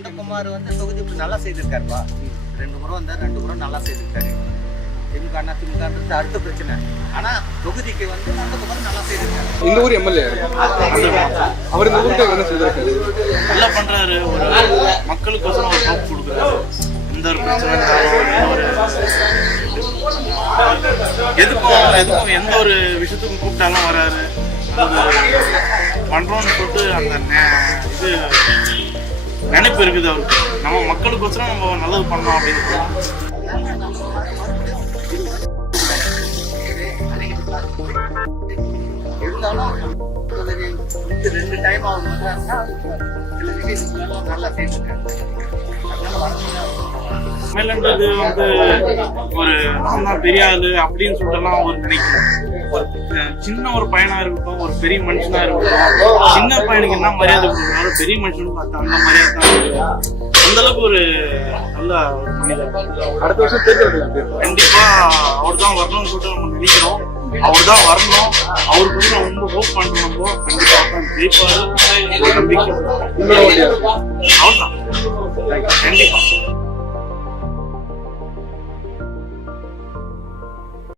நந்தகுமார் வந்து தொகுதி இப்படி நல்லா செய்திருக்காருப்பா. 2 முறை வந்தார், 2 முறை நல்லா செய்திருக்காரு. திமுகன்றது அடுத்த பிரச்சனை. ஆனா தொகுதிக்கு வந்து நந்தகுமார் நல்லா செய்திருக்காரு. இந்த ஊர் எம்எல்ஏ அவர் இந்த ஊருக்கு என்ன செய்திருக்காரு? நல்லா பண்றாரு. ஒரு மக்களுக்கோசரம் ஒரு ஹோப் கொடுக்குறாரு. எந்த ஒரு பிரச்சனை எதுக்கும் எந்த ஒரு விஷயத்துக்கும் கூப்பிட்டாலும் வராரு. பண்றோம்னு சொல்லிட்டு அந்த இது நினைப்பு இருக்குது அவருக்கு. நம்ம மக்களுக்கோசரம் நம்ம நல்லது பண்ணோம் அப்படின்னு. இருந்தாலும் 2 டைம் ஆகுது நல்லா செய்திருக்காரு. மேலன்றது வந்து ஒரு நான் தான் பெரிய ஆளு அப்படின்னு சொல்லிட்டுலாம் அவர் நினைக்கல. ஒரு சின்ன ஒரு பையனா இருக்கட்டும், ஒரு பெரிய மனுஷனா இருக்கட்டும், சின்ன பையனுக்கு என்ன மரியாதை கொடுக்குறாரு, பெரிய மனுஷனுக்கு பார்த்தா அந்த மரியாதை தான். அந்த அளவுக்கு ஒரு நல்ல மனிதர். அடுத்த வருஷம் தேர்தல் கண்டிப்பா அவர் தான் வரணும்னு சொல்லிட்டு நம்ம நினைக்கிறோம். அவர் தான் வரணும். அவருக்கு வந்து நம்ம ரொம்ப ஹோப் பண்றோம். கண்டிப்பா ஜெயிப்பாரு நம்பிக்கை. அவர் தான் கண்டிப்பா.